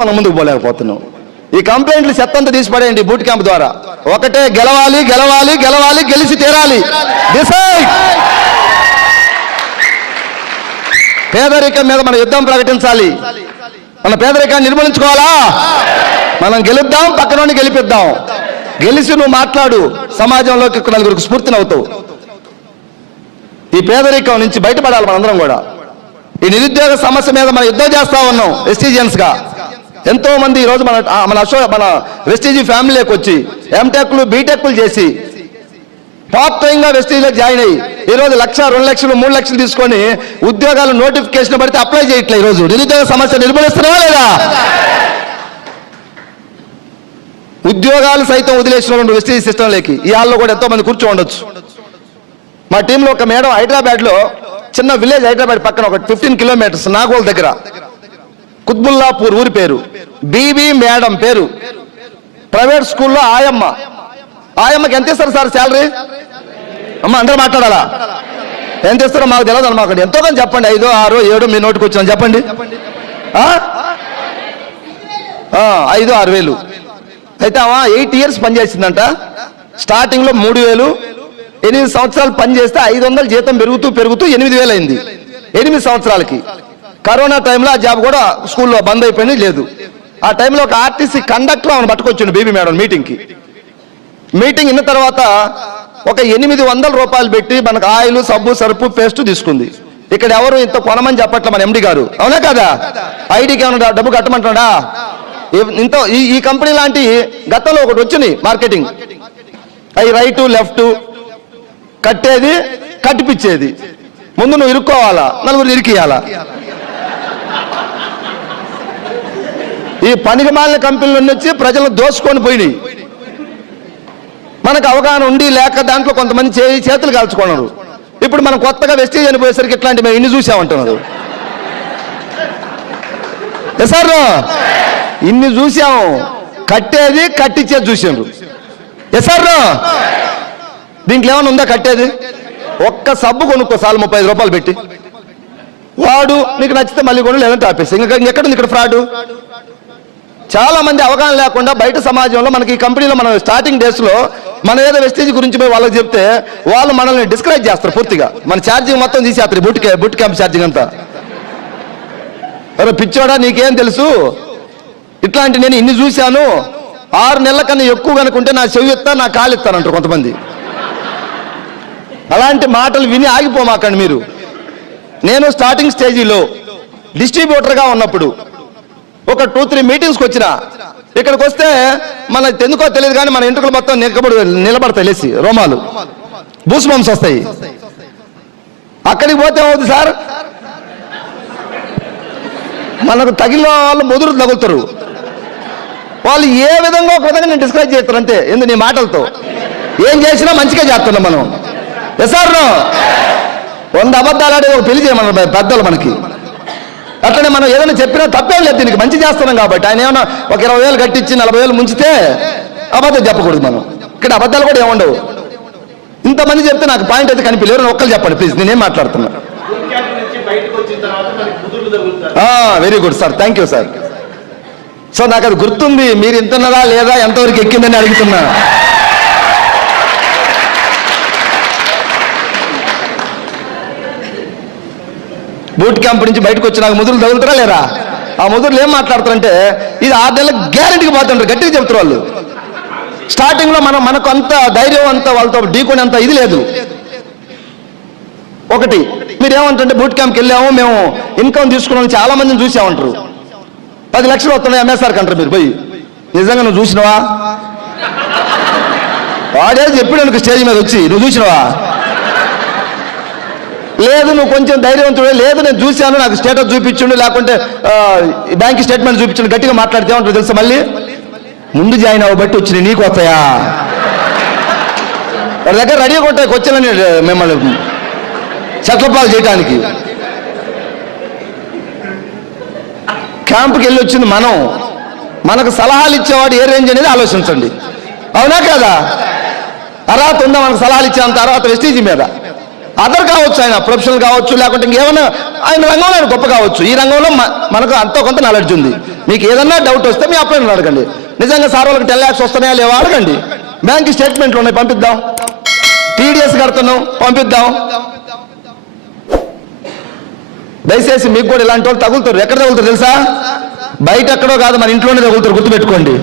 మనం ముందుకు పోలేకపోతున్నాం. ఈ కంప్లైంట్లు చెత్తంతా తీసి పడేయండి బూట్ క్యాంప్ ద్వారా. ఒకటే గెలవాలి గెలవాలి గెలవాలి గెలిచి తీరాలి. డిసైడ్ పేదరికం మీద మన యుద్ధం ప్రకటించాలి. మన పేదరికాన్ని నిర్మూలించుకోవాలా? మనం గెలుద్దాం పక్కన గెలిపిద్దాం. గెలిచి నువ్వు మాట్లాడు. సమాజంలోకి నలుగురికి స్ఫూర్తిని అవుతావు ఈ పేదరికం నుంచి బయటపడాలి మనందరం కూడా. ఈ నిరుద్యోగ సమస్య మీద మనం యుద్ధం చేస్తా ఉన్నాం వెస్టీజియన్స్ ఎంతోమంది ఎంతో మంది ఈ రోజు మన మన అశో మన వెస్టీజీ ఫ్యామిలీకి వచ్చి ఎంటెక్లు బీటెక్లు చేసి పార్ట్ టైంగా వెస్టీజ్లో జాయిన్ అయ్యి ఈ రోజు లక్ష రెండు లక్షలు మూడు లక్షలు తీసుకొని ఉద్యోగాలు నోటిఫికేషన్ పడితే అప్లై చేయట్లే ఈ రోజు. నిరుద్యోగ సమస్య నిర్మూలిస్తున్నావా లేదా? ఉద్యోగాలు సైతం వదిలేసిన రెండు వెస్టీజ్ సిస్టంలోకి ఈ హాల్లో కూడా ఎంతో మంది కూర్చో ఉండొచ్చు. మా టీంలో ఒక మేడం హైదరాబాద్లో చిన్న విలేజ్ హైదరాబాద్ పక్కన ఒక ఫిఫ్టీన్ కిలోమీటర్స్ నాగోల్ దగ్గర. కుత్బుల్లాపూర్ ఊరి పేరు. బీబీ మేడం పేరు. ప్రైవేట్ స్కూల్లో ఆయమ్మ. ఆయమ్మకి ఎంత ఇస్తారు సార్ శాలరీ? అమ్మ అందరూ మాట్లాడాలా? ఎంత ఇస్తారో మాకు తెలియదు అన్న మాకు ఎంతో కానీ చెప్పండి. ఐదో ఆరో ఏడో మీ నోటికి వచ్చిన చెప్పండి. ఐదు ఆరు వేలు. అయితే ఆమె ఎయిట్ ఇయర్స్ పనిచేసిందంట స్టార్టింగ్లో మూడు వేలు. ఎనిమిది సంవత్సరాలు పనిచేస్తే ఐదు వందలు జీతం పెరుగుతూ పెరుగుతూ ఎనిమిది వేలు అయింది. ఎనిమిది సంవత్సరాలకి. కరోనా టైంలో ఆ జాబ్ కూడా స్కూల్లో బంద్ అయిపోయింది లేదు. ఆ టైంలో ఒక ఆర్టీసీ కండక్టర్ ఆమెను పట్టుకొచ్చిండు బీబీ మేడం మీటింగ్కి. మీటింగ్ ఇన్న తర్వాత ఒక ఎనిమిది వందల రూపాయలు పెట్టి మనకు ఆయిల్ సబ్బు సరుపు పేస్ట్ తీసుకుంది. ఇక్కడ ఎవరు ఇంత కొనమని చెప్పట్లే మన ఎండి గారు. అవునా కదా? ఐడికి ఏమన్నా డబ్బు కట్టమంటున్నాడా? ఇంత ఈ ఈ కంపెనీ లాంటి గతంలో ఒకటి వచ్చినాయి మార్కెటింగ్. అవి రైట్ లెఫ్ట్ కట్టేది కట్టిపిచ్చేది. ముందు నువ్వు ఇరుక్కోవాలా? నలుగురు ఇరికియాలా ఈ పనికి మాలిన కంపెనీలు వచ్చి ప్రజలను దోసుకొని పోయినాయి. మనకు అవగాహన ఉండి లేక దాంట్లో కొంతమంది చేయి చేతులు కాల్చుకున్నారు. ఇప్పుడు మనం కొత్తగా వెస్టేజ్ అనిపోయేసరికి ఇట్లాంటి మేము ఇన్ని చూసామంటున్నారు. సార్ ఇన్ని చూసాం. కట్టేది కట్టించేది చూసారు ఎసారు సార్ దీంట్లో ఏమైనా ఉందా కట్టేది? ఒక్క సబ్బు కొనుక్కో సార్ ముప్పై ఐదు రూపాయలు పెట్టి. వాడు నీకు నచ్చితే మళ్ళీ కొను లేదంటే ఆపేసి. ఇంకా ఎక్కడ ఉంది ఇక్కడ ఫ్రాడు? చాలామంది అవగాహన లేకుండా బయట సమాజంలో మనకి ఈ కంపెనీలో మనం స్టార్టింగ్ డేస్లో మన ఏదో వెస్టేజ్ గురించి పోయి వాళ్ళకి చెప్తే వాళ్ళు మనల్ని డిస్కరేజ్ చేస్తారు పూర్తిగా. మన ఛార్జింగ్ మొత్తం తీసేస్తారు బుట్ క్యా- బుట్ క్యాంప్ ఛార్జింగ్ అంతా. అరే పిచ్చోడా నీకేం తెలుసు? ఇట్లాంటి నేను ఇన్ని చూశాను. ఆరు నెలల కన్నా ఎక్కువ కనుకుంటే నా చెవి ఎత్తా నా కాలు ఎత్తానంటారు కొంతమంది. అలాంటి మాటలు విని ఆగిపోమాకండి మీరు. నేను స్టార్టింగ్ స్టేజీలో డిస్ట్రిబ్యూటర్గా ఉన్నప్పుడు ఒక టూ త్రీ మీటింగ్స్కి వచ్చిన ఇక్కడికి వస్తే మన ఎందుకో తెలియదు కానీ మన ఇంటికలు మొత్తం నిలబడి నిలబడతాయి లేచి రోమాలు. బూస్ వస్తాయి. అక్కడికి పోతే ఏమవుతుంది సార్? మనకు తగిలిన వాళ్ళు ముదురు తగులుతారు. వాళ్ళు ఏ విధంగా ఒక విధంగా నేను డిస్క్రైబ్ చేస్తారు అంతే ఎందుకు నీ మాటలతో? ఏం చేసినా మంచిగా చేస్తున్నాం మనం. ఎసార్ వంద అబద్ధాలు ఆడే ఒక పెళ్ళి చేయమన్నారు పెద్దలు మనకి. అట్లనే మనం ఏదైనా చెప్పినా తప్పేం లేదు దీనికి. మంచి చేస్తున్నాం కాబట్టి. ఆయన ఏమన్నా ఒక ఇరవై వేలు కట్టించి నలభై వేలు ముంచితే అబద్ధం చెప్పకూడదు మనం. ఇక్కడ అబద్ధాలు కూడా ఏముండవు. ఇంతమంది చెప్తే నాకు పాయింట్ అయితే కనిపించలేరు ఒక్కరు చెప్పండి ప్లీజ్. నేనేం మాట్లాడుతున్నా? Very good sir thank you sir so నాకు అది గుర్తుంది. మీరు ఇంటున్నారా లేదా? ఎంతవరకు ఎక్కిందని అడుగుతున్నా. బూట్ క్యాంప్ నుంచి బయటకు వచ్చినాక ముదురు తగులుతారా లేరా? ఆ ముదురులు ఏం మాట్లాడతారంటే ఇది ఆరు నెలలకు గ్యారంటీకి పోతుంటారు గట్టిగా చెప్తారు వాళ్ళు. స్టార్టింగ్లో మనం మనకు అంత ధైర్యం అంత వాళ్ళతో ఢీకొని అంత ఇది లేదు. ఒకటి మీరు ఏమంటుంటే బూట్ క్యాంప్కి వెళ్ళాము మేము ఇన్కమ్ తీసుకున్నాం చాలా మందిని చూసామంటారు. పది లక్షలు వస్తున్నాయి ఎంఎస్ఆర్ కంటారు మీరు పోయి. నిజంగా నువ్వు చూసినవా? వాడే చెప్పాడు స్టేజ్ మీద వచ్చి నువ్వు చూసినవా? లేదు నువ్వు కొంచెం ధైర్యవంతుడు లేదు నేను చూశాను నాకు స్టేటస్ చూపించుండు లేకుంటే బ్యాంక్ స్టేట్మెంట్ చూపించండు గట్టిగా మాట్లాడితే ఏమంటారు తెలుసా మళ్ళీ? ముందు జాయిన్ అవ్వబట్టి వచ్చినాయి నీకు వస్తాయా? వాడి దగ్గర రెడీగా ఉంటాయి వచ్చానని మిమ్మల్ని చట్లపాలు చేయడానికి క్యాంప్కి వెళ్ళి వచ్చింది మనం. మనకు సలహాలు ఇచ్చేవాడు ఏ రేంజ్ అనేది ఆలోచించండి. అవునా కదా? అర్హత ఉందా మనకు సలహాలు ఇచ్చే అంత అర్హత వెస్టీజీ మీద. అదర్ కావచ్చు ఆయన ప్రొఫెషనల్ కావచ్చు లేకుంటే ఇంకేమైనా ఆయన రంగంలో ఆయన గొప్ప కావచ్చు. ఈ రంగంలో మనకు అంత కొంత నాలెడ్జ్ ఉంది. మీకు ఏదన్నా డౌట్ వస్తే మీ అప్లైన్ అడగండి. నిజంగా సార్ వాళ్ళకి టెన్ ల్యాక్స్ వస్తున్నాయా లేవా అడగండి. బ్యాంక్ స్టేట్మెంట్లు ఉన్నాయి పంపిద్దాం. టీడీఎస్ కడుతున్నాం పంపిద్దాం. దయచేసి మీకు కూడా ఇలాంటి వాళ్ళు తగులుతారు. ఎక్కడ తగులుతారు తెలుసా? బయట ఎక్కడో కాదు మన ఇంట్లోనే తగులుతారు గుర్తుపెట్టుకోండి.